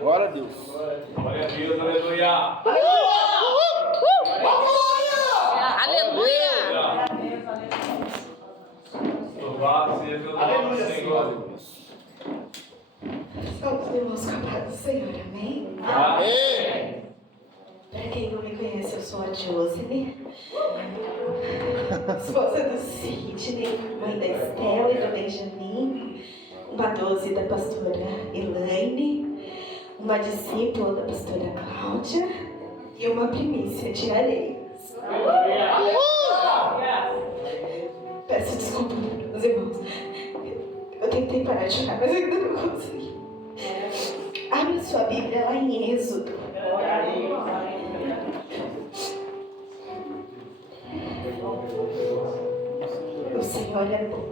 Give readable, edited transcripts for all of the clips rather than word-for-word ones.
Glória a Deus. Glória a Deus, aleluia. Aleluia. Louvado seja o nome do Senhor. Somos irmãos com a paz do Senhor, amém? Amém. Para quem não me conhece, eu sou a Josine, esposa do Sidney, mãe da Estela e do Benjamin, uma 12 da pastora Elaine, uma discípula da pastora Cláudia e uma primícia de Areias. Peço desculpa para os irmãos. Eu tentei parar de chorar, mas ainda não consegui. Abre sua Bíblia lá em Êxodo. O Senhor é bom.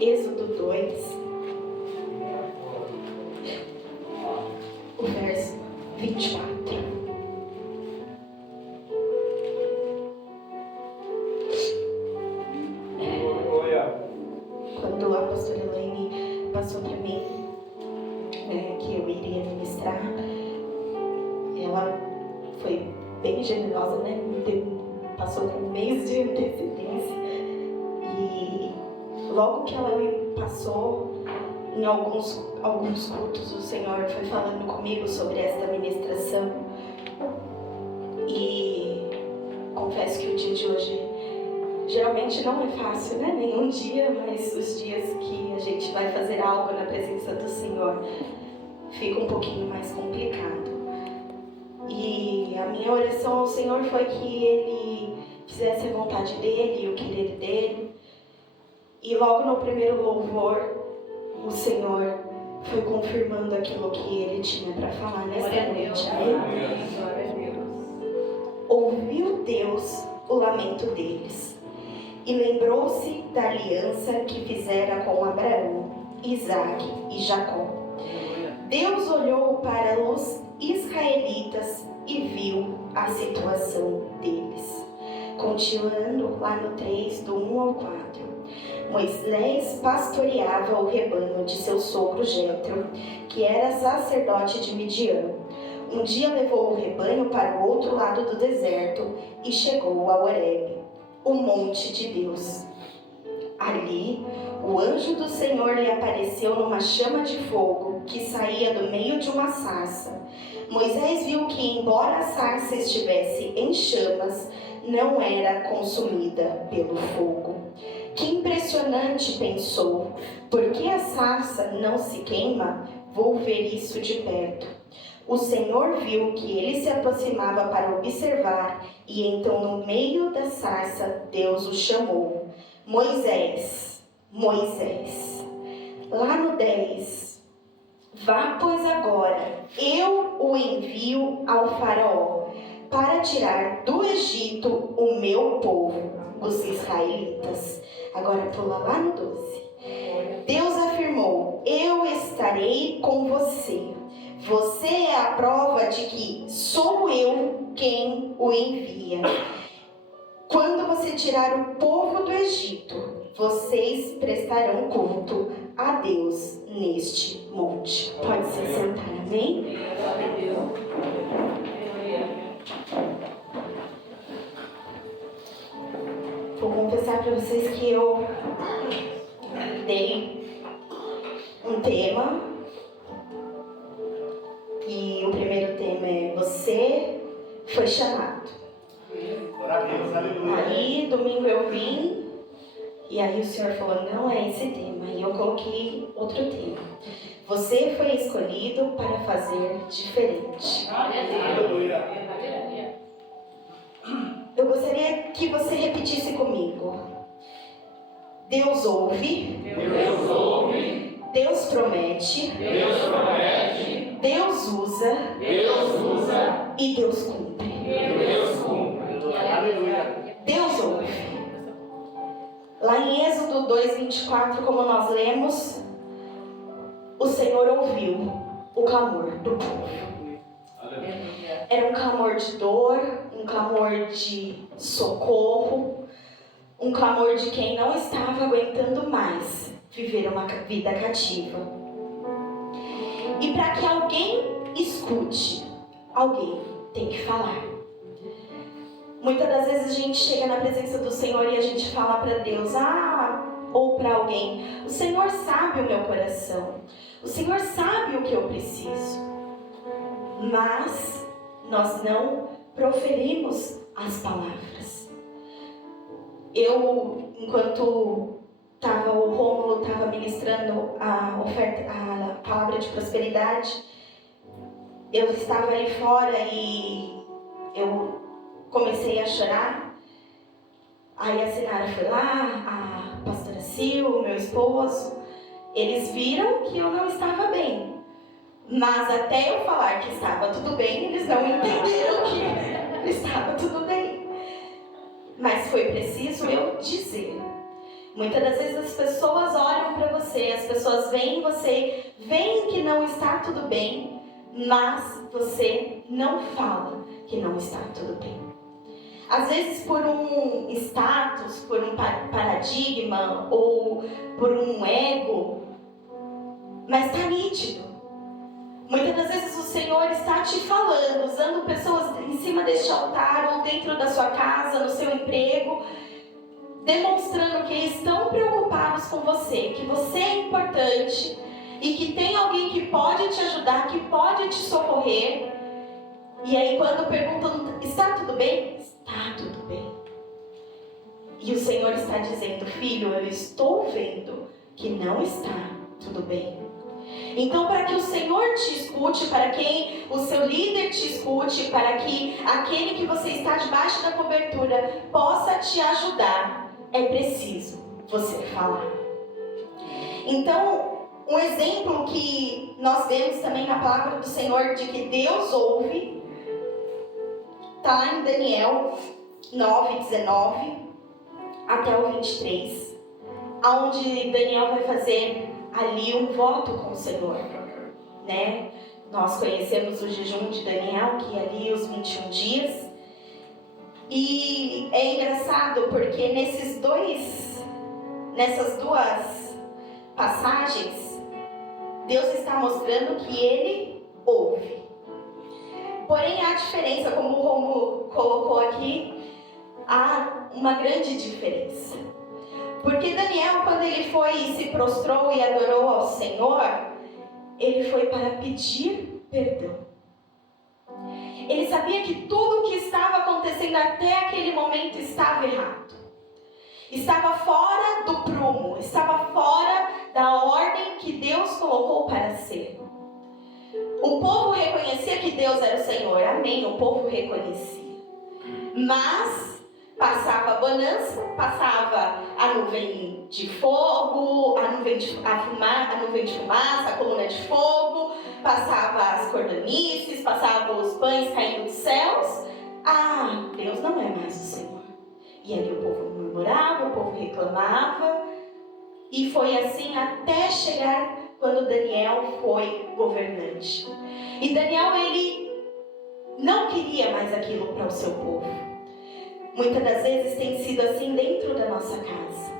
Êxodo 2, o verso 24. Quando a pastora Elaine passou para mim que eu iria ministrar, ela foi bem generosa, né? Passou com um mês de antecedência. E logo que ela me passou, em alguns cultos, o Senhor foi falando comigo sobre esta ministração. E confesso que o dia de hoje geralmente não é fácil, né? Nenhum dia, mas os dias que a gente vai fazer algo na presença do Senhor fica um pouquinho mais complicado. E a minha oração ao Senhor foi que Ele fizesse a vontade dEle e o querer dEle. E logo no primeiro louvor, o Senhor foi confirmando aquilo que Ele tinha para falar nesta noite. Amém? Ouviu Deus o lamento deles e lembrou-se da aliança que fizera com Abraão, Isaque e Jacó. Deus olhou para os israelitas e viu a situação deles. Continuando lá no 3, do 1 ao 4. Moisés pastoreava o rebanho de seu sogro Jétro, que era sacerdote de Midian. Um dia levou o rebanho para o outro lado do deserto e chegou a Horebe, o monte de Deus. Ali, o anjo do Senhor lhe apareceu numa chama de fogo que saía do meio de uma sarça. Moisés viu que, embora a sarça estivesse em chamas, não era consumida pelo fogo. Que impressionante, pensou. Por que a sarça não se queima? Vou ver isso de perto. O Senhor viu que ele se aproximava para observar, e então no meio da sarça Deus o chamou. Moisés, Moisés. Lá no 10. Vá, pois agora, eu o envio ao faraó, para tirar do Egito o meu povo, os israelitas. Agora pula lá no 12. Deus afirmou: eu estarei com você. Você é a prova de que sou eu quem o envia. Quando você tirar o povo do Egito, vocês prestarão culto a Deus neste monte. Pode se sentar, amém? Vou confessar para vocês que eu dei um tema. E o primeiro tema é: você foi chamado. Aí, domingo eu vim, e aí o Senhor falou: não é esse tema. E eu coloquei outro tema: você foi escolhido para fazer diferente. Eu gostaria que você repetisse comigo: Deus ouve, Deus ouve, Deus promete, Deus promete, Deus usa e Deus cumpre. Deus cumpre. Deus ouve. Lá em Êxodo 2:24, como nós lemos, o Senhor ouviu o clamor do povo. Era um clamor de dor, um clamor de socorro, um clamor de quem não estava aguentando mais viver uma vida cativa. E para que alguém escute, alguém tem que falar. Muitas das vezes a gente chega na presença do Senhor e a gente fala para Deus, ou para alguém, o Senhor sabe o meu coração, o Senhor sabe o que eu preciso, mas nós não proferimos as palavras. Enquanto o Rômulo estava ministrando a palavra de prosperidade, eu estava aí fora e eu comecei a chorar. Aí a Sinara foi lá, a pastora Sil, meu esposo, eles viram que eu não estava bem. Mas até eu falar que estava tudo bem, eles não entenderam que estava tudo bem. Mas foi preciso eu dizer. Muitas das vezes as pessoas olham para você, as pessoas veem você, veem que não está tudo bem, mas você não fala que não está tudo bem. Às vezes por um status, por um paradigma ou por um ego, mas está nítido. Muitas das vezes o Senhor está te falando, usando pessoas em cima deste altar ou dentro da sua casa, no seu emprego, demonstrando que estão preocupados com você, que você é importante e que tem alguém que pode te ajudar, que pode te socorrer. E aí quando perguntam, está tudo bem? Está tudo bem. E o Senhor está dizendo, filho, eu estou vendo que não está tudo bem. Então, para que o Senhor te escute, para que o seu líder te escute, para que aquele que você está debaixo da cobertura possa te ajudar, é preciso você falar. Então, um exemplo que nós vemos também na palavra do Senhor de que Deus ouve, está lá em Daniel 9:19 até o 23, onde Daniel vai fazer ali um voto com o Senhor, né? Nós conhecemos o jejum de Daniel, que é ali os 21 dias. E é engraçado porque nessas duas passagens, Deus está mostrando que Ele ouve. Porém, há diferença, como o Romulo colocou aqui, há uma grande diferença. Porque Daniel, quando ele foi e se prostrou e adorou ao Senhor, ele foi para pedir perdão. Ele sabia que tudo o que estava acontecendo até aquele momento estava errado. Estava fora do prumo, estava fora da ordem que Deus colocou para ser. O povo reconhecia que Deus era o Senhor, amém, o povo reconhecia. Mas passava a bonança, passava a nuvem de fogo, a nuvem de fumaça, a coluna de fogo, passava as cordonices, passava os pães caindo dos céus. Deus não é mais o Senhor. E ali o povo murmurava, o povo reclamava, e foi assim até chegar quando Daniel foi governante. E Daniel, ele não queria mais aquilo para o seu povo. Muitas das vezes tem sido assim dentro da nossa casa.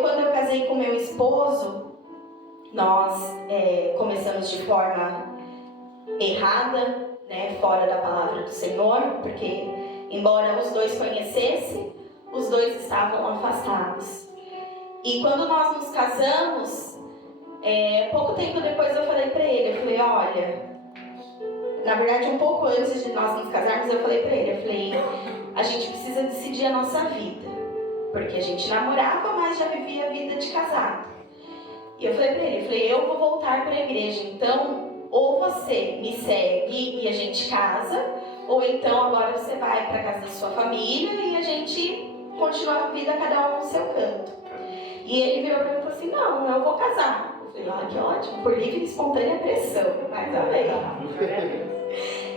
Quando eu casei com meu esposo, nós começamos de forma errada, né, fora da palavra do Senhor, porque embora os dois conhecessem, os dois estavam afastados. E quando nós nos casamos, pouco tempo depois eu falei para ele, eu falei, olha, na verdade um pouco antes de nós nos casarmos, eu falei para ele, a gente precisa decidir a nossa vida, porque a gente namorava, mas já vivia a vida de casado. E eu falei para ele, eu vou voltar para a igreja, então ou você me segue e a gente casa, ou então agora você vai para a casa da sua família e a gente continua a vida cada um no seu canto. E ele virou para mim e falou assim, não, eu vou casar. Eu falei, que ótimo, por livre e espontânea pressão, mas amém.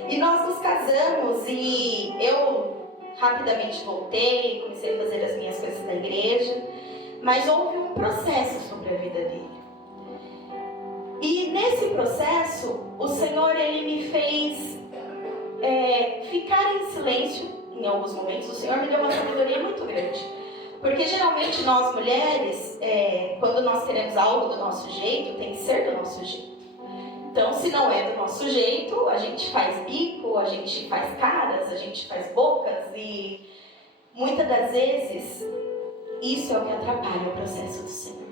E nós nos casamos e eu rapidamente voltei, comecei a fazer as minhas coisas na igreja, mas houve um processo sobre a vida dele. E nesse processo, o Senhor, ele me fez ficar em silêncio em alguns momentos. O Senhor me deu uma sabedoria muito grande. Porque geralmente nós mulheres, quando nós queremos algo do nosso jeito, tem que ser do nosso jeito. Então, se não é do nosso jeito, a gente faz bico, a gente faz caras, a gente faz bocas e muitas das vezes isso é o que atrapalha o processo do Senhor.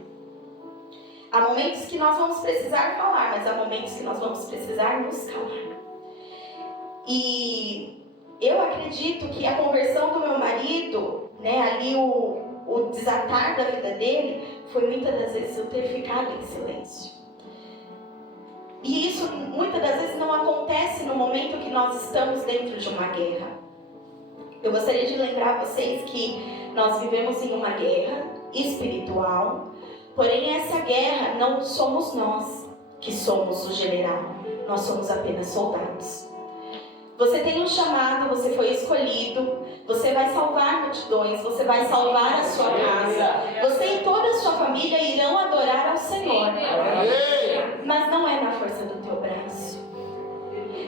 Há momentos que nós vamos precisar falar, mas há momentos que nós vamos precisar nos calar. E eu acredito que a conversão do meu marido, ali o desatar da vida dele, foi muitas das vezes eu ter ficado em silêncio. E isso muitas das vezes não acontece no momento que nós estamos dentro de uma guerra. Eu gostaria de lembrar a vocês que nós vivemos em uma guerra espiritual, porém essa guerra não somos nós que somos o general, nós somos apenas soldados. Você tem um chamado, você foi escolhido, você vai salvar multidões, você vai salvar a sua casa, você e toda a sua família irão adorar ao Senhor, mas não é na força do teu braço,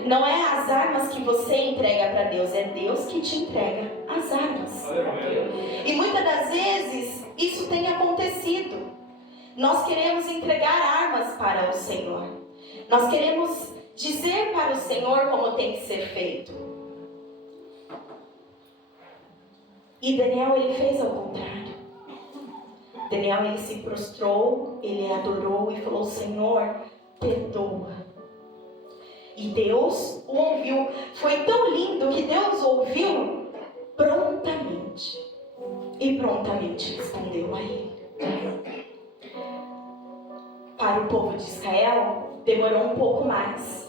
não é as armas que você entrega para Deus, é Deus que te entrega as armas. E muitas das vezes isso tem acontecido. Nós queremos entregar armas para o Senhor, nós queremos dizer para o Senhor como tem que ser feito. E Daniel, ele fez ao contrário. Daniel, ele se prostrou, ele adorou e falou: Senhor, perdoa. E Deus o ouviu. Foi tão lindo que Deus ouviu prontamente. E prontamente respondeu a ele. Para o povo de Israel, demorou um pouco mais.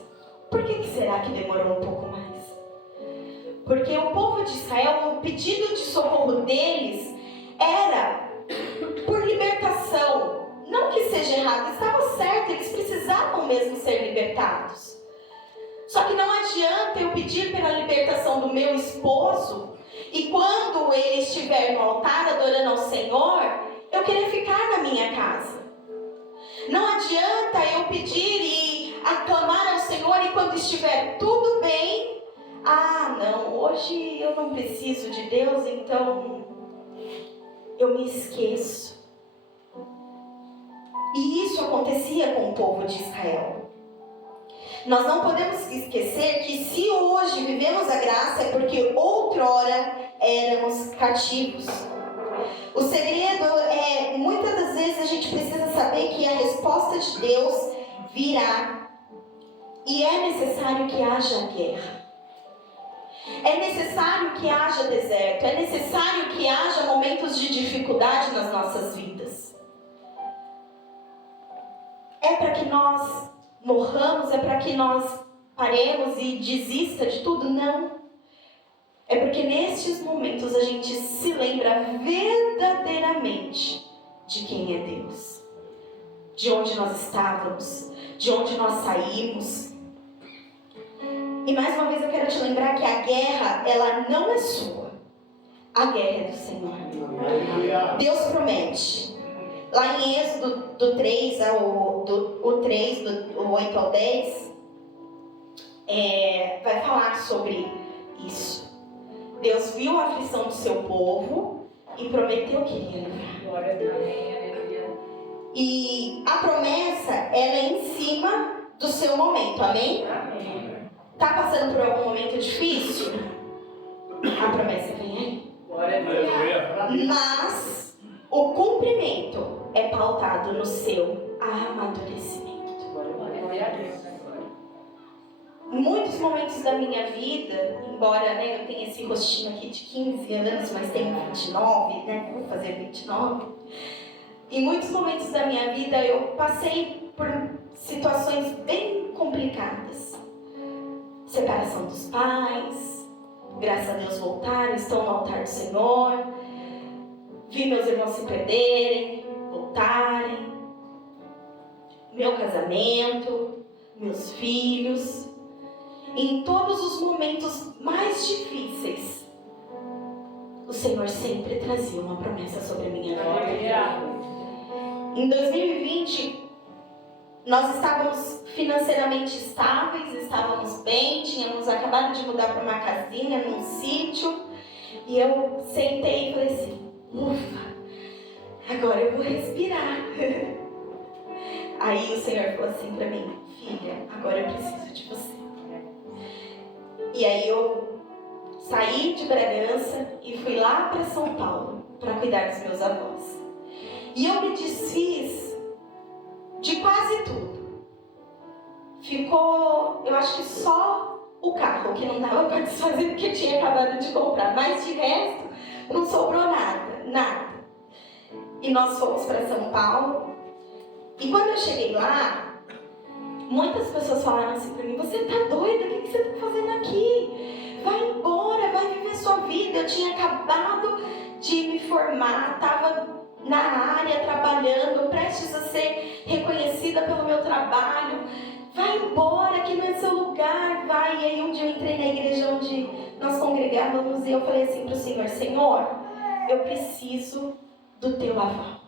Por que será que demorou um pouco mais? Porque o povo de Israel, o pedido de socorro deles era por libertação. Não que seja errado, estava certo, eles precisavam mesmo ser libertados. Só que não adianta eu pedir pela libertação do meu esposo e quando ele estiver no altar adorando ao Senhor, eu querer ficar na minha casa. Não adianta eu pedir e aclamar ao Senhor e quando estiver tudo bem, não, hoje eu não preciso de Deus, então eu me esqueço. E isso acontecia com o povo de Israel. Nós não podemos esquecer que se hoje vivemos a graça é porque outrora éramos cativos. O segredo é, muitas das vezes a gente precisa saber que a resposta de Deus virá. E é necessário que haja guerra. É necessário que haja deserto. É necessário que haja momentos de dificuldade nas nossas vidas. É para que nós morramos? É para que nós paremos e desista de tudo? Não. É porque nestes momentos a gente se lembra verdadeiramente de quem é Deus. De onde nós estávamos, de onde nós saímos. E mais uma vez eu quero te lembrar que a guerra, ela não é sua. A guerra é do Senhor. Deus promete. Lá em Êxodo do 3 do 8 ao 10, vai falar sobre isso. Deus viu a aflição do seu povo e prometeu que iria livrar. E a promessa, ela é em cima do seu momento, amém? Está passando por algum momento difícil? A promessa vem aí. Mas o cumprimento é pautado no seu amadurecimento. Em muitos momentos da minha vida, embora eu tenha esse rostinho aqui de 15 anos, mas tenho 29, vou fazer 29. Em muitos momentos da minha vida eu passei por situações bem complicadas. Separação dos pais, graças a Deus voltaram, estão no altar do Senhor. Vi meus irmãos se perderem, voltarem. Meu casamento, meus filhos. Em todos os momentos mais difíceis, o Senhor sempre trazia uma promessa sobre a minha vida. Em 2020, nós estávamos financeiramente estáveis, estávamos bem, tínhamos acabado de mudar para uma casinha, num sítio, e eu sentei e falei assim: ufa, agora eu vou respirar. Aí o Senhor falou assim pra mim: filha, agora eu preciso de você. E aí eu saí de Bragança e fui lá para São Paulo para cuidar dos meus avós. E eu me desfiz de quase tudo. Ficou, eu acho que só o carro que não dava para desfazer porque eu tinha acabado de comprar. Mas de resto, não sobrou nada. E nós fomos para São Paulo. E quando eu cheguei lá, muitas pessoas falaram assim para mim: você tá doida? O que você tá fazendo aqui? Vai embora, vai viver sua vida. Eu tinha acabado de me formar, estava na área trabalhando, prestes a ser reconhecida pelo meu trabalho. Vai embora, aqui não é seu lugar, vai. E aí um dia eu entrei na igreja onde nós congregávamos e eu falei assim para o Senhor: Senhor, eu preciso do teu aval.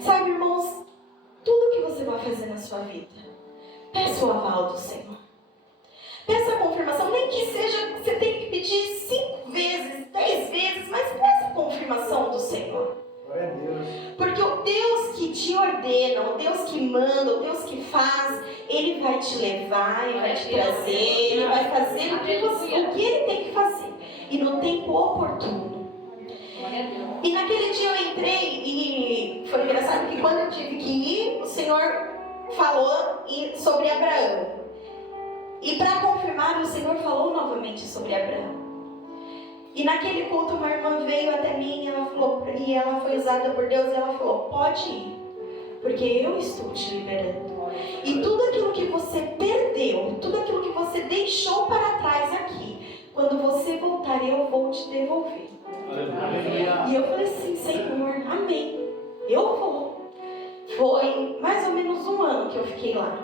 Sabe, irmãos, tudo que você vai fazer na sua vida, peça o aval do Senhor. Peça a confirmação, nem que seja, você tem que pedir 5 vezes, 10 vezes, mas peça a confirmação do Senhor. Porque o Deus que te ordena, o Deus que manda, o Deus que faz, Ele vai te levar, Ele vai te trazer, Ele vai fazer o que Ele tem que fazer. E no tempo oportuno. E naquele dia eu entrei e foi engraçado que quando eu tive que ir, o Senhor falou sobre Abraão. E para confirmar, o Senhor falou novamente sobre Abraão. E naquele culto uma irmã veio até mim e ela falou, e ela foi usada por Deus, e ela falou: pode ir, porque eu estou te liberando. E tudo aquilo que você perdeu, tudo aquilo que você deixou para trás aqui, quando você voltar, eu vou te devolver. E eu falei assim: Senhor, amém, eu vou. Foi mais ou menos 1 ano que eu fiquei lá.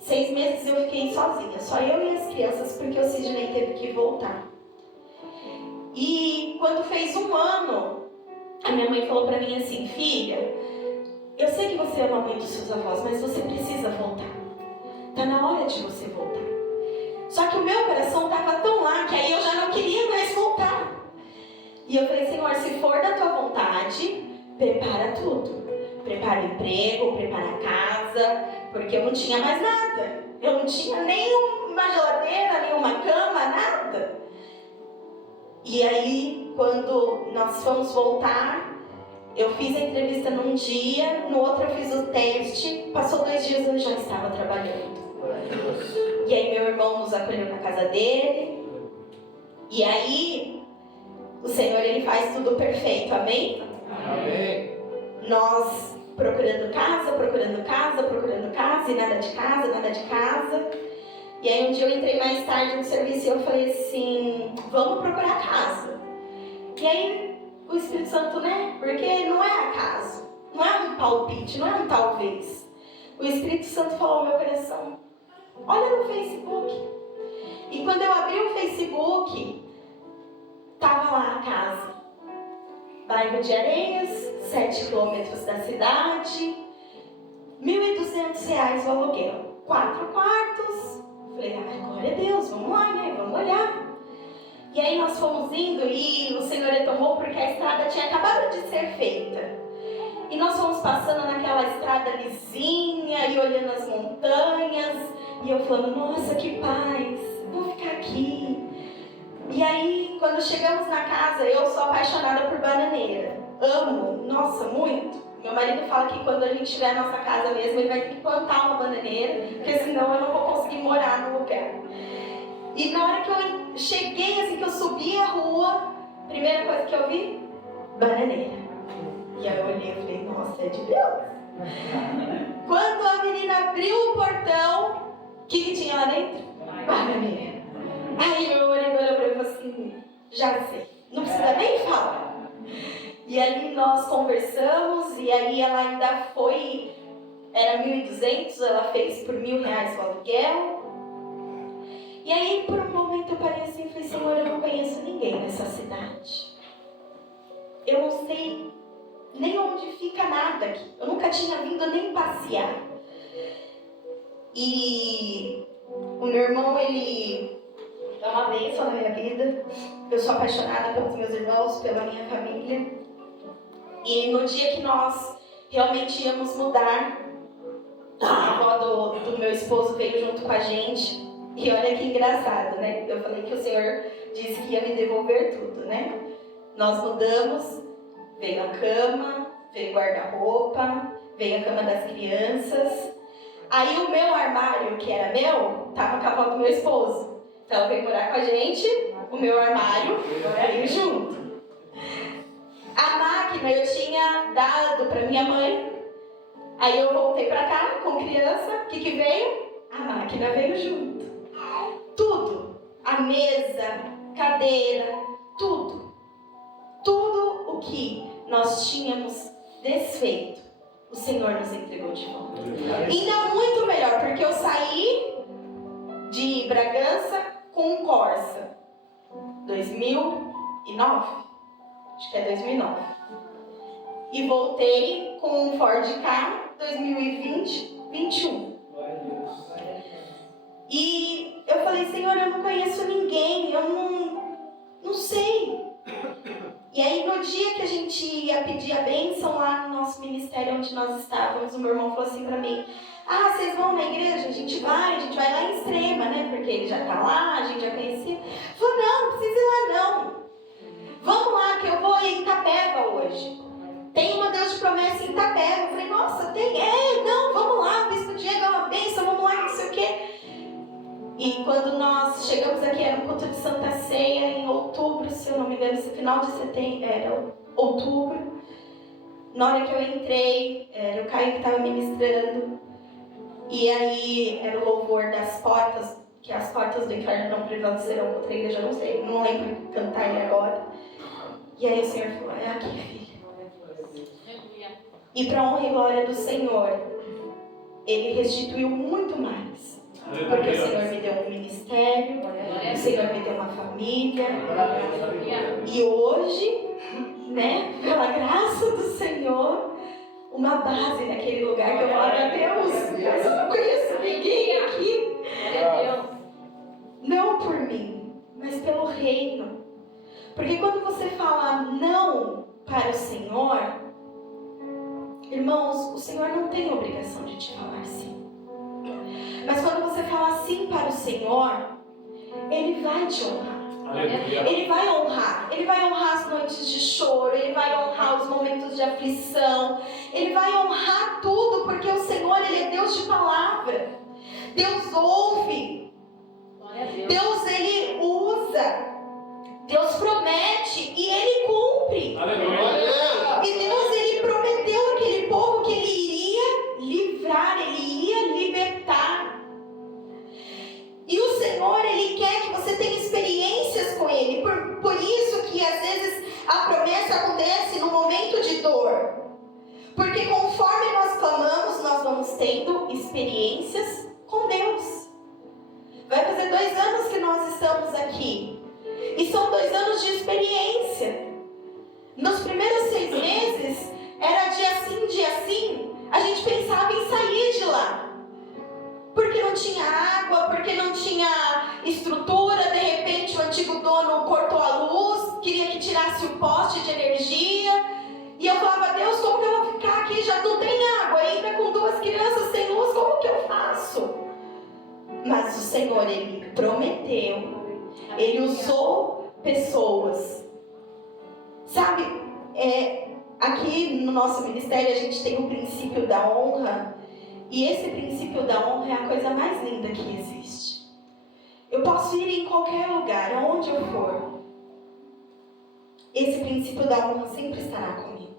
6 meses eu fiquei sozinha, só eu e as crianças, porque o Sidney teve que voltar. E quando fez 1 ano, a minha mãe falou pra mim assim: filha, eu sei que você ama muito seus avós, mas você precisa voltar. Tá na hora de você voltar. Só que o meu coração estava tão lá que aí eu já não queria mais voltar. E eu falei: Senhor, se for da tua vontade, prepara tudo. Prepara o emprego, prepara a casa, porque eu não tinha mais nada. Eu não tinha nenhuma geladeira, nenhuma cama, nada. E aí, quando nós fomos voltar, eu fiz a entrevista num dia, no outro eu fiz o teste, passou 2 dias eu já estava trabalhando. E aí meu irmão nos acolheu na casa dele. E aí, o Senhor, Ele faz tudo perfeito, amém? Amém. Nós procurando casa, e nada de casa. E aí um dia eu entrei mais tarde no serviço e eu falei assim: vamos procurar casa. E aí o Espírito Santo, né? Porque não é acaso, não é um palpite, não é um talvez. O Espírito Santo falou ao meu coração: olha no Facebook. E quando eu abri o Facebook, tava lá a casa. Bairro de Areias, 7 quilômetros da cidade, R$1.200 o aluguel, 4 quartos. Falei: glória a Deus, vamos lá, né? Vamos olhar. E aí nós fomos indo e o Senhor é tão bom porque a estrada tinha acabado de ser feita. E nós fomos passando naquela estrada lisinha e olhando as montanhas. E eu falando: nossa, que paz, vou ficar aqui. E aí, quando chegamos na casa, eu sou apaixonada por bananeira. Amo, nossa, muito. Meu marido fala que quando a gente tiver a nossa casa mesmo, ele vai ter que plantar uma bananeira, porque senão eu não vou conseguir morar no lugar. E na hora que eu cheguei, assim, que eu subi a rua, primeira coisa que eu vi: bananeira. E aí eu olhei e falei: nossa, é de Deus. Quando a menina abriu o portão, o que tinha lá dentro? Bananeira. Aí meu marido olhou pra mim e falou assim: já sei, não precisa nem falar. E ali nós conversamos, e aí ela ainda foi, era 1.200, ela fez por R$1.000 o aluguel. E aí por um momento eu parei assim e falei: Senhor, eu não conheço ninguém nessa cidade. Eu não sei nem onde fica nada aqui. Eu nunca tinha vindo nem passear. E o meu irmão, ele é uma bênção na minha vida. Eu sou apaixonada pelos meus irmãos, pela minha família. E no dia que nós realmente íamos mudar, a avó do meu esposo veio junto com a gente. E olha que engraçado, né? Eu falei que o Senhor disse que ia me devolver tudo, né? Nós mudamos, veio a cama, veio o guarda-roupa, veio a cama das crianças. Aí o meu armário, que era meu, tava com a avó do meu esposo. Então ela veio morar com a gente, o meu armário veio junto. A máquina eu tinha dado para minha mãe. Aí eu voltei para cá com criança. O que veio? A máquina veio junto. Tudo. A mesa, cadeira, tudo. Tudo o que nós tínhamos desfeito, o Senhor nos entregou de volta. Ainda muito melhor, porque eu saí de Bragança com um Corsa 2009, acho que é 2009, e voltei com um Ford Ka 2020-21. E eu falei, Senhor, eu não conheço ninguém, eu não sei. E aí no dia que a gente ia pedir a bênção lá no nosso ministério onde nós estávamos, o meu irmão falou assim pra mim, vocês vão na igreja? A gente vai lá em Extrema, né? Porque ele já tá lá, a gente já conhecia. Falou, não precisa ir lá não. Vamos lá que eu vou em Itapeva hoje. Tem uma Deus de promessa em Itapeva. Eu falei, nossa, tem? Não, vamos lá, o bispo Diego é uma bênção, vamos lá, não sei o quê. E quando nós chegamos aqui, era um culto de Santa Ceia em outubro, se eu não me engano, final de setembro, era outubro. Na hora que eu entrei, era o Caio que estava ministrando. E aí era o louvor das portas, que as portas do inferno não prevalecerão contra a igreja, não sei, não lembro cantar ele agora. E aí o Senhor falou, é aqui, filha. E para a honra e glória do Senhor, Ele restituiu muito mais. Porque o Senhor me deu um ministério, o Senhor me deu uma família. E hoje, né, pela graça do Senhor, uma base naquele lugar que eu falava, Deus, mas eu não conheço ninguém aqui. Não por mim, mas pelo reino. Porque quando você fala não para o Senhor, irmãos, o Senhor não tem obrigação de te falar sim. Mas quando você fala sim para o Senhor, Ele vai te honrar. Ele vai honrar. Ele vai honrar as noites de choro. Ele vai honrar os momentos de aflição. Ele vai honrar tudo, porque o Senhor, Ele é Deus de palavra. Deus ouve. Deus, Ele usa. Deus promete e Ele cumpre. E Deus, Ele prometeu àquele povo que Ele iria livrar, Ele ia libertar. E o Senhor, Ele quer que você tenha experiências com Ele. Por isso que às vezes a promessa acontece no momento de dor. Porque conforme nós clamamos, nós vamos tendo experiências com Deus. Vai fazer 2 anos que nós estamos aqui. E são 2 anos de experiência. Nos primeiros 6 meses, era dia sim, a gente pensava em sair de lá. Porque não tinha água, porque não tinha estrutura, de repente o antigo dono cortou a luz, queria que tirasse o poste de energia. E eu falava, Deus, como que eu vou ficar aqui? Já não tem água, ainda com 2 crianças sem luz, como que eu faço? Mas o Senhor, Ele prometeu, Ele usou pessoas. Sabe, aqui no nosso ministério a gente tem o princípio da honra. E esse princípio da honra é a coisa mais linda que existe. Eu posso ir em qualquer lugar, aonde eu for. Esse princípio da honra sempre estará comigo.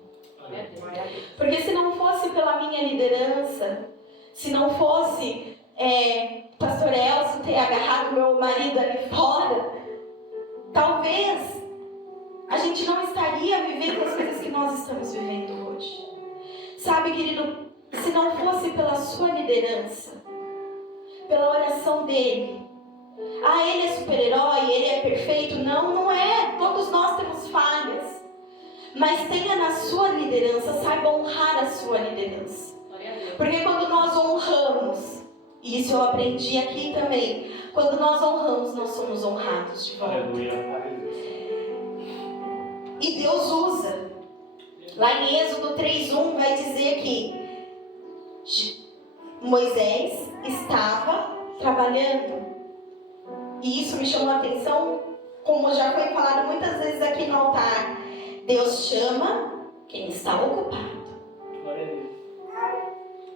Porque se não fosse pela minha liderança, se não fosse Pastor Elcio ter agarrado meu marido ali fora, talvez a gente não estaria vivendo as coisas que nós estamos vivendo hoje. Sabe, querido, se não fosse pela sua liderança, pela oração dele, ele é super-herói, ele é perfeito. Não é, todos nós temos falhas. Mas tenha na sua liderança, saiba honrar a sua liderança. Porque quando nós honramos, e isso eu aprendi aqui também, quando nós honramos, nós somos honrados de volta. E Deus usa. Lá em Êxodo 3:1 vai dizer que Moisés estava trabalhando. E isso me chamou a atenção, como já foi falado muitas vezes aqui no altar. Deus chama quem está ocupado.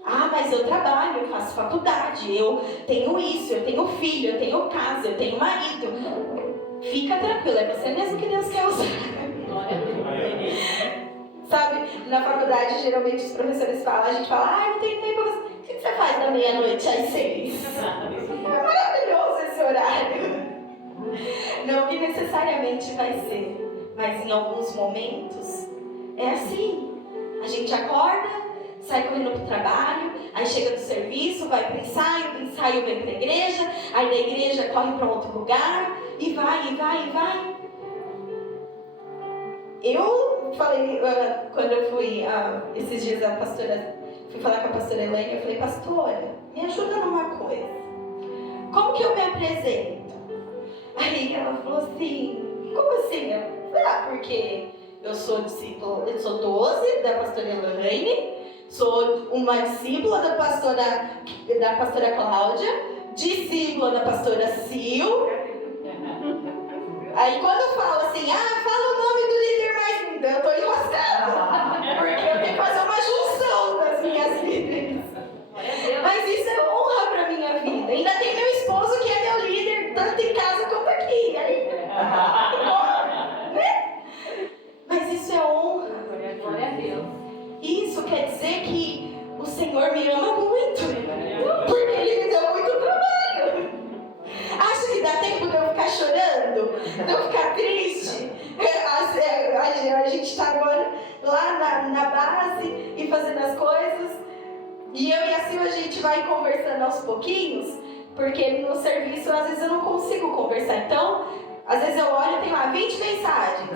Ah, mas eu trabalho, eu faço faculdade, eu tenho isso, eu tenho filho, eu tenho casa, eu tenho marido. Fica tranquilo, é você mesmo que Deus quer usar. Sabe, na faculdade, geralmente os professores falam, a gente fala, eu não tenho tempo. O que você faz da meia-noite às 6? É maravilhoso esse horário. Não que necessariamente vai ser, mas em alguns momentos é assim. A gente acorda, sai correndo pro trabalho, aí chega do serviço, vai pro ensaio, do ensaio vem pra igreja, aí da igreja corre para outro lugar, e vai. Eu falei, quando eu fui, esses dias fui falar com a pastora Elaine, eu falei, pastora, me ajuda numa coisa. Como que eu me apresento? Aí ela falou assim, como assim? Eu falei, porque eu sou discípula, eu sou 12 da pastora Elaine, sou uma discípula da pastora Cláudia, discípula da pastora Sil. Aí quando eu falo assim, fala o nome do líder mais lindo, eu tô enroscada. Porque eu tenho que fazer uma junção das minhas líderes. Mas isso é honra pra minha vida. Ainda tem meu esposo que é meu líder, tanto em casa quanto aqui. Aí, né? Mas isso é honra. Glória a Deus. Isso quer dizer que o Senhor me ama muito. Porque Ele me deu muito trabalho. Acha que dá tempo de eu ficar chorando? De eu ficar triste? A gente está agora lá na base e fazendo as coisas. E eu e a Sil, a gente vai conversando aos pouquinhos. Porque no serviço, às vezes, eu não consigo conversar. Então, às vezes eu olho e tem lá 20 mensagens.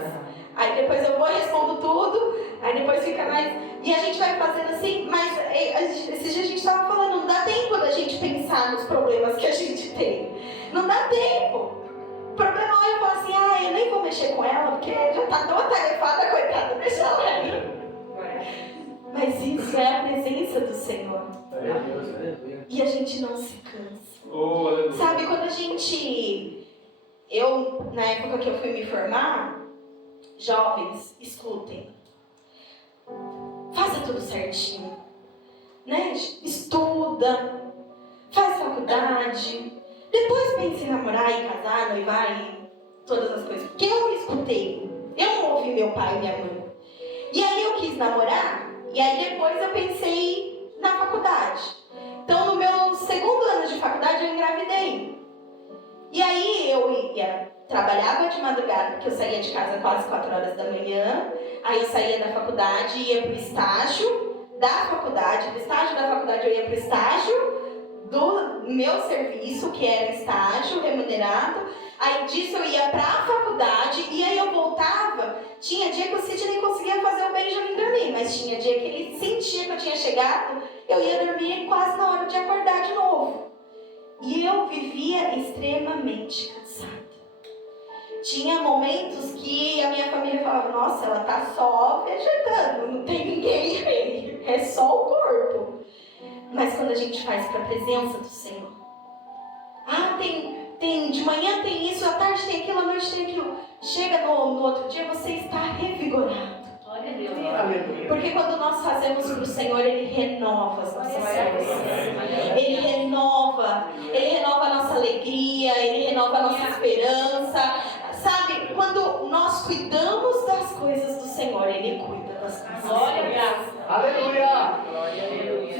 Aí depois eu vou e respondo tudo. Aí depois fica mais... E a gente vai fazendo assim, mas esses dias a gente estava falando, não dá tempo da gente pensar nos problemas que a gente tem. Não dá tempo. O problema é eu falar assim, eu nem vou mexer com ela, porque já está tão atarefada, coitada, deixa ela aí. Mas isso é a presença do Senhor. E a gente não se cansa. Sabe, quando a gente... na época que eu fui me formar, jovens, escutem. Faça tudo certinho, né? Estuda, faz faculdade, depois pense em namorar e casar, noivar e todas as coisas. Porque eu escutei, eu não ouvi meu pai e minha mãe. E aí eu quis namorar, e aí depois eu pensei na faculdade. Então no meu 2º ano de faculdade eu engravidei. E aí eu trabalhava de madrugada, porque eu saía de casa quase 4 horas da manhã. Aí eu saía da faculdade e ia para o estágio da faculdade. Do estágio da faculdade eu ia para o estágio do meu serviço, que era estágio remunerado. Aí disso eu ia para a faculdade e aí eu voltava. Tinha dia que o Sidney conseguia fazer o Benjamin dormir, mas tinha dia que ele sentia que eu tinha chegado, eu ia dormir quase na hora de acordar de novo. E eu vivia extremamente cansada. Tinha momentos que a minha família falava, nossa, ela tá só vegetando, não tem ninguém aí, é só o corpo. Mas quando a gente faz para a presença do Senhor, tem de manhã tem isso, à tarde tem aquilo, à noite tem aquilo. Chega no outro dia, você está revigorado. Glória a Deus. Porque quando nós fazemos para o Senhor, Ele renova as nossas forças. Ele renova a nossa alegria, Ele renova a nossa esperança. Sabe, quando nós cuidamos das coisas do Senhor, Ele cuida das coisas. Glória a Deus. Aleluia. Glória a Deus.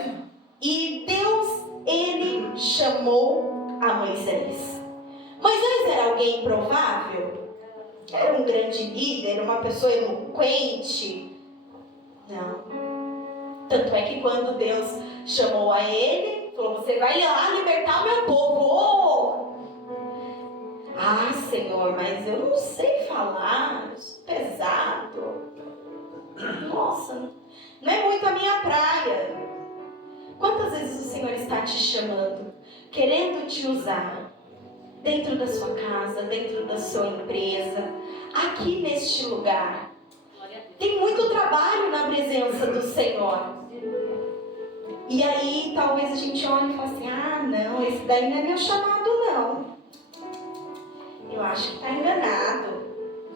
E Deus, Ele chamou a Moisés. Moisés era alguém improvável? Era um grande líder, uma pessoa eloquente? Não. Tanto é que quando Deus chamou a ele, falou, você vai lá libertar o meu povo. Senhor, mas eu não sei falar, eu sou pesado. Nossa, não é muito a minha praia. Quantas vezes o Senhor está te chamando, querendo te usar, dentro da sua casa, dentro da sua empresa, aqui neste lugar? Tem muito trabalho na presença do Senhor. E aí talvez a gente olhe e fale assim, ah não, esse daí não é meu chamado não. Eu acho que está enganado.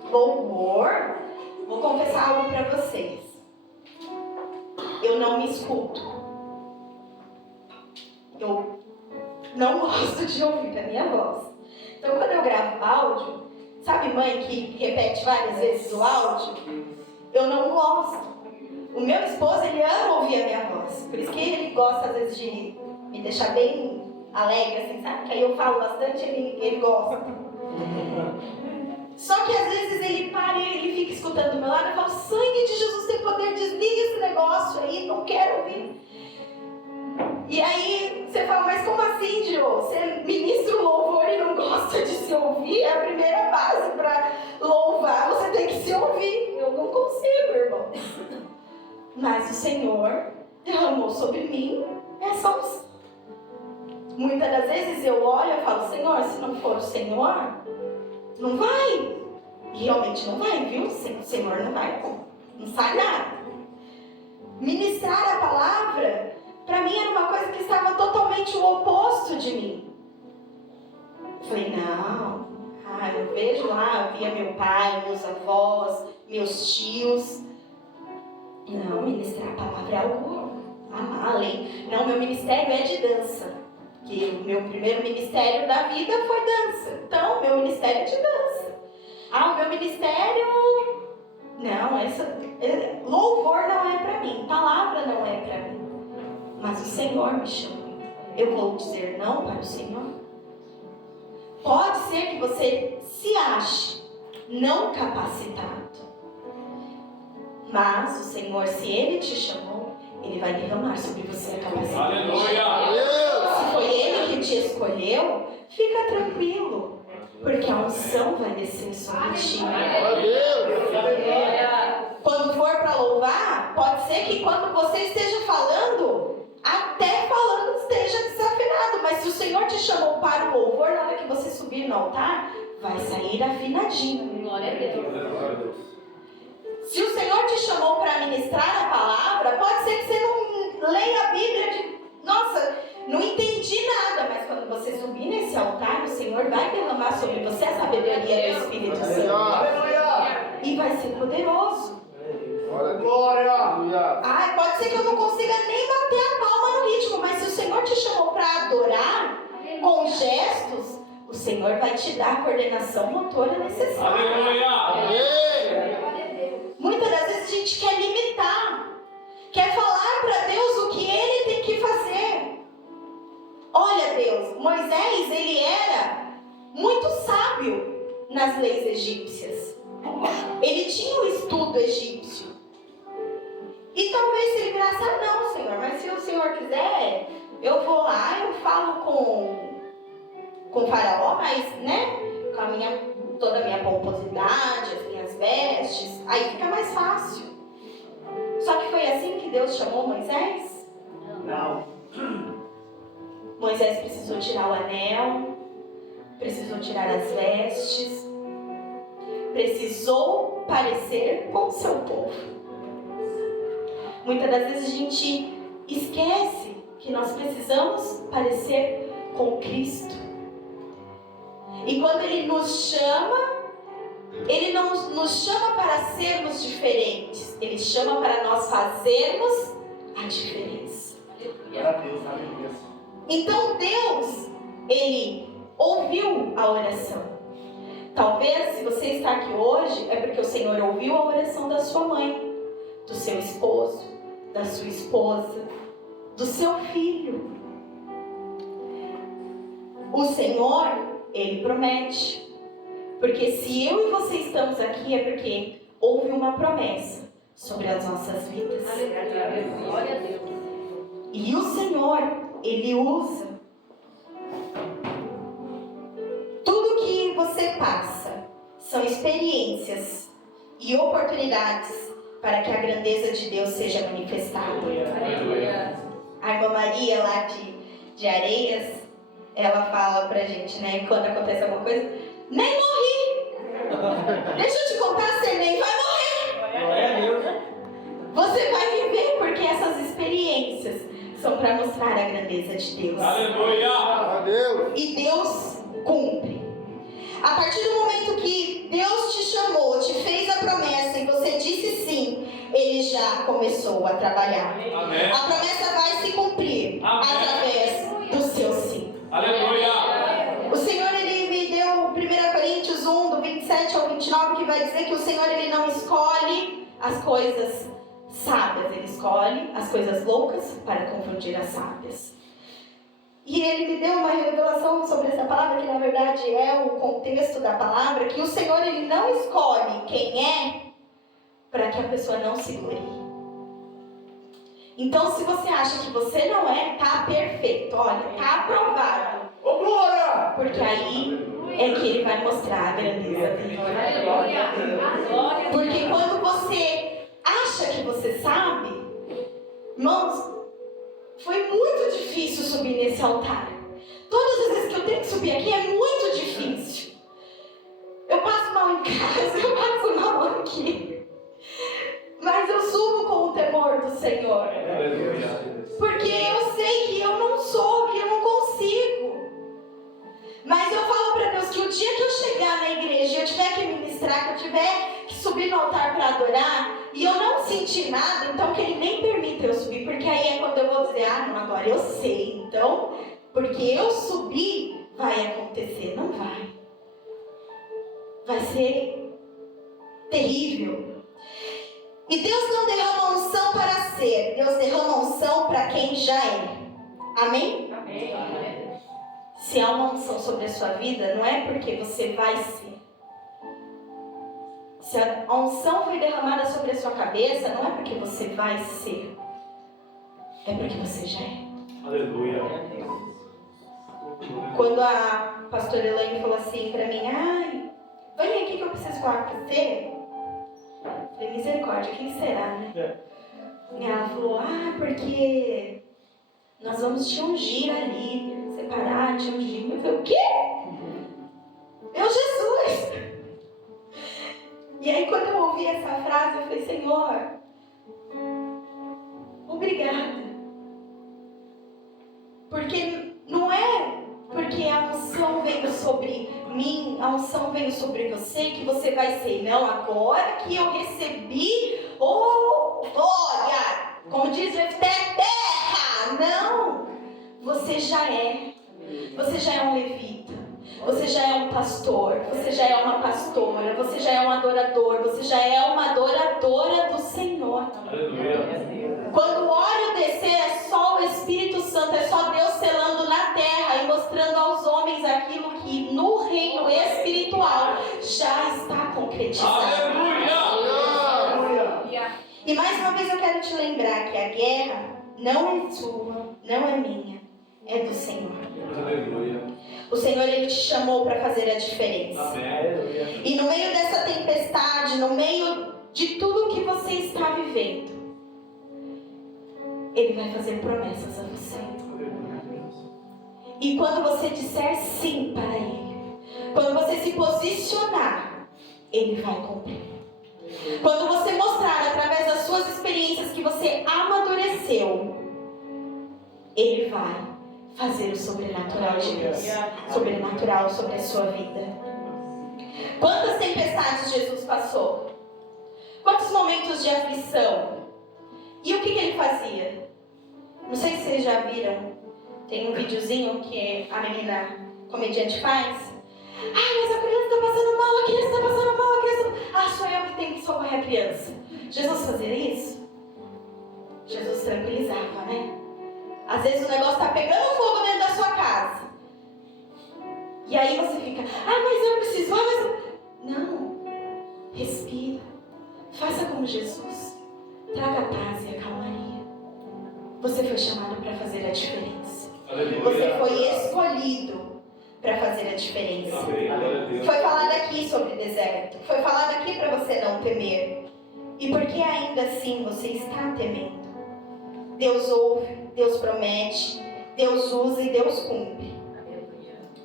Louvor, vou confessar algo para vocês. Eu não me escuto. Eu não gosto de ouvir a minha voz. Então quando eu gravo áudio, sabe mãe que repete várias vezes o áudio? Eu não gosto. O meu esposo, ele ama ouvir a minha voz. Por isso que ele gosta às vezes de me deixar bem alegre, assim, sabe? Que aí eu falo bastante, ele gosta. Só que às vezes ele para e ele fica escutando do meu lado e eu falo, sangue de Jesus tem poder, desliga esse negócio aí, não quero ouvir. E aí você fala, mas como assim, Gio? Você ministra o louvor e não gosta de se ouvir? É a primeira base para louvar, você tem que se ouvir. Eu não consigo, irmão. Mas o Senhor derramou sobre mim essa unção. Muitas das vezes eu olho e falo, Senhor, se não for o Senhor, não vai. E realmente não vai, viu? O Senhor não vai, não sai nada. Ministrar a palavra, para mim era uma coisa que estava totalmente o oposto de mim. Eu falei, não, eu vejo lá, eu via meu pai, meus avós, meus tios. Não, ministrar a palavra é algo além. Não, meu ministério é de dança. Porque o meu primeiro ministério da vida foi dança. Então, meu ministério é de dança. O meu ministério... Não, louvor não é para mim. Palavra não é para mim. Mas o Senhor me chamou. Eu vou dizer não para o Senhor? Pode ser que você se ache não capacitado. Mas o Senhor, se Ele te chamou, Ele vai derramar sobre você a capacidade. Aleluia! Se foi Ele que te escolheu, fica tranquilo, porque a unção vai descer sobre ti. Quando for para louvar, pode ser que quando você esteja falando, até falando esteja desafinado. Mas se o Senhor te chamou para o louvor, na hora que você subir no altar, vai sair afinadinho. Glória a Deus. Se o Senhor te chamou para ministrar a palavra, pode ser que você não leia a Bíblia de... Nossa, não entendi nada. Mas quando você subir nesse altar, o Senhor vai derramar sobre você a sabedoria do Espírito Santo. E vai ser poderoso. Glória! Pode ser que eu não consiga nem bater a palma no ritmo. Mas se o Senhor te chamou para adorar com gestos, o Senhor vai te dar a coordenação motora necessária. Aleluia! Muitas das vezes a gente quer limitar, quer falar para Deus o que Ele tem que fazer. Olha Deus, Moisés, ele era muito sábio nas leis egípcias. Ele tinha um estudo egípcio. E talvez se ele virasse, não Senhor, mas se o Senhor quiser, eu vou lá, eu falo com o faraó, mas com toda a minha pomposidade, as minhas vestes, aí fica mais fácil. Só que foi assim que Deus chamou Moisés? Não. Moisés precisou tirar o anel, precisou tirar as vestes, precisou parecer com o seu povo. Muitas das vezes a gente esquece que nós precisamos parecer com Cristo. E quando Ele nos chama, Ele não nos chama para sermos diferentes. Ele chama para nós fazermos a diferença. Então Deus, Ele ouviu a oração. Talvez, se você está aqui hoje, é porque o Senhor ouviu a oração da sua mãe, do seu esposo, da sua esposa, do seu filho. O Senhor, Ele promete. Porque se eu e você estamos aqui, é porque houve uma promessa sobre as nossas vidas. Glória a Deus. E o Senhor, Ele usa. Tudo que você passa são experiências e oportunidades para que a grandeza de Deus seja manifestada. Aleluia. A irmã Maria, lá de Areias, ela fala pra gente, quando acontece alguma coisa, nem morri! Deixa eu te contar, você nem vai morrer! Você vai viver, porque essas experiências são para mostrar a grandeza de Deus. Aleluia. Deus. E Deus cumpre. A partir do momento que Deus te chamou, te fez a promessa e você disse sim, Ele já começou a trabalhar. Amém. A promessa vai se cumprir através do seu sim. Aleluia. O Senhor, Ele me deu 1 Coríntios 1, do 27 ao 29, que vai dizer que o Senhor, Ele não escolhe as coisas sábias, Ele escolhe as coisas loucas para confundir as sábias. E Ele me deu uma revelação sobre essa palavra, que na verdade é o contexto da palavra, que o Senhor, Ele não escolhe quem é para que a pessoa não se glorie. Então, se você acha que você não é, tá perfeito, olha, tá aprovado. Ô, glória! Porque aí é que Ele vai mostrar a grandeza dele. Porque quando você acha que você sabe, irmãos, foi muito difícil subir nesse altar. Todas as vezes que eu tenho que subir aqui é muito difícil. Eu passo mal em casa, eu passo mal aqui. Mas eu subo com o temor do Senhor. Porque eu sei que eu não sou, que eu não consigo. Mas eu falo para Deus que o dia que eu chegar na igreja e eu tiver que ministrar, que eu tiver que subir no altar para adorar, e eu não sentir nada, então que Ele nem permita eu subir, porque aí é quando eu vou dizer, ah, não, agora eu sei, então, porque eu subir, vai acontecer. Não vai. Vai ser terrível. E Deus não derrama unção para ser, Deus derrama unção para quem já é. Amém? Amém. Se há uma unção sobre a sua vida, não é porque você vai ser. Se a unção foi derramada sobre a sua cabeça, não é porque você vai ser. É porque você já é. Aleluia. Quando a pastora Elaine falou assim pra mim, ai, vem aqui que eu preciso falar com você. Eu falei, misericórdia, quem será, né? E ela falou, porque nós vamos te ungir ali, separar, te ungir. Eu falei, o quê? Meu Jesus! E aí quando eu ouvi essa frase, eu falei, Senhor, obrigada. Porque não é porque a unção veio sobre mim, a unção veio sobre você, que você vai ser. Não, agora que eu recebi, glória! Como diz o Efté, terra! Não! Você já é. Você já é um levita. Você já é um pastor. Você já é uma pastora. Você já é um adorador. Você já é uma adoradora do Senhor. Aleluia. Quando o óleo descer, é só o Espírito Santo, é só Deus selando na terra e mostrando aos homens aquilo que no reino espiritual já está concretizado. Aleluia. E mais uma vez eu quero te lembrar que a guerra não é sua, não é minha, é do Senhor. Aleluia. O Senhor, Ele te chamou para fazer a diferença. Amém. E no meio dessa tempestade, no meio de tudo que você está vivendo, Ele vai fazer promessas a você. E quando você disser sim para Ele, quando você se posicionar, Ele vai cumprir. Quando você mostrar através das suas experiências que você amadureceu, Ele vai fazer o sobrenatural de Deus. Sobrenatural sobre a sua vida. Quantas tempestades Jesus passou? Quantos momentos de aflição? E o que Ele fazia? Não sei se vocês já viram. Tem um videozinho que a menina comediante faz. Mas a criança está passando mal, a criança está passando mal, a criança... sou eu que tenho que socorrer a criança. Jesus fazia isso? Jesus tranquilizava, né? Às vezes o negócio está pegando fogo dentro da sua casa. E aí você fica, mas eu preciso, Não. Respira. Faça como Jesus. Traga a paz e a calmaria. Você foi chamado para fazer a diferença. Aleluia. Você foi escolhido para fazer a diferença. Amém. Foi falado aqui sobre deserto. Foi falado aqui para você não temer. E por que ainda assim você está temendo? Deus ouve, Deus promete, Deus usa e Deus cumpre.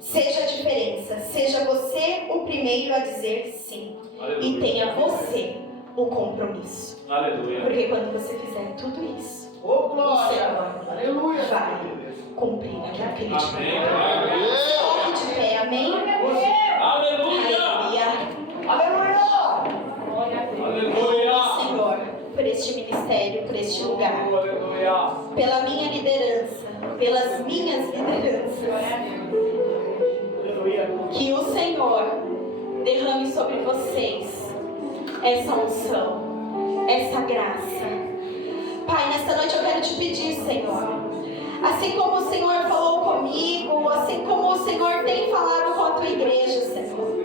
Seja a diferença. Seja você o primeiro a dizer sim. Aleluia. E tenha você o compromisso. Aleluia. Porque quando você fizer tudo isso, Ô, o glória. Senhor Aleluia. vai cumprir aquilo que Ele te Amém. falou. Se coloque de pé, amém? Aleluia. Aleluia. Aleluia. Senhor, por este ministério, por este lugar, Aleluia. pela minha liderança, pelas minhas lideranças, que o Senhor derrame sobre vocês essa unção, essa graça. Pai, nesta noite eu quero te pedir, Senhor, assim como o Senhor falou comigo, assim como o Senhor tem falado com a tua igreja, Senhor,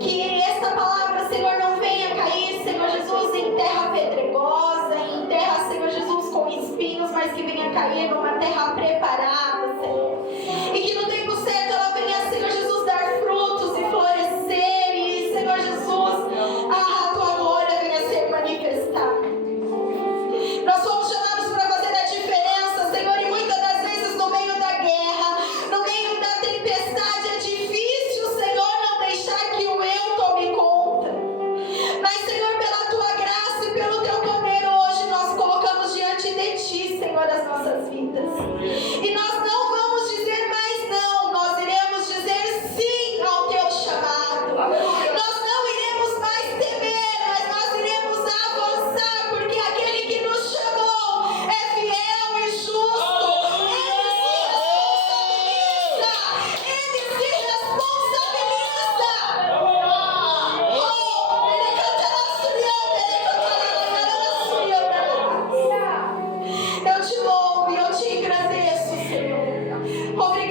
que esta palavra, Senhor, não venha cair, Senhor Jesus, em terra pedregosa, em terra, Senhor Jesus, com espinhos, mas que venha cair numa terra preparada, Senhor, e que no tempo certo ela venha, Senhor Jesus, dar frutos e florescer, e, Senhor Jesus, a tua glória venha ser manifestada. Nós somos chamados para fazer a diferença, Senhor, e muitas das vezes no meio da guerra, no meio da tempestade, é difícil, Senhor, não deixar que o eu tome conta. Mas, Senhor, pela tua graça e pelo teu poder hoje, nós colocamos diante de ti, Senhor, as nossas vidas. E nós não vamos dizer mais não, nós iremos dizer sim ao teu chamado. Nós não iremos mais temer, mas nós iremos avançar, porque aquele que nos chamou é fiel e justo. Ele se responsabiliza. Oh, ele canta na sua. Eu te louvo e eu te agradeço, Senhor. Obrigado.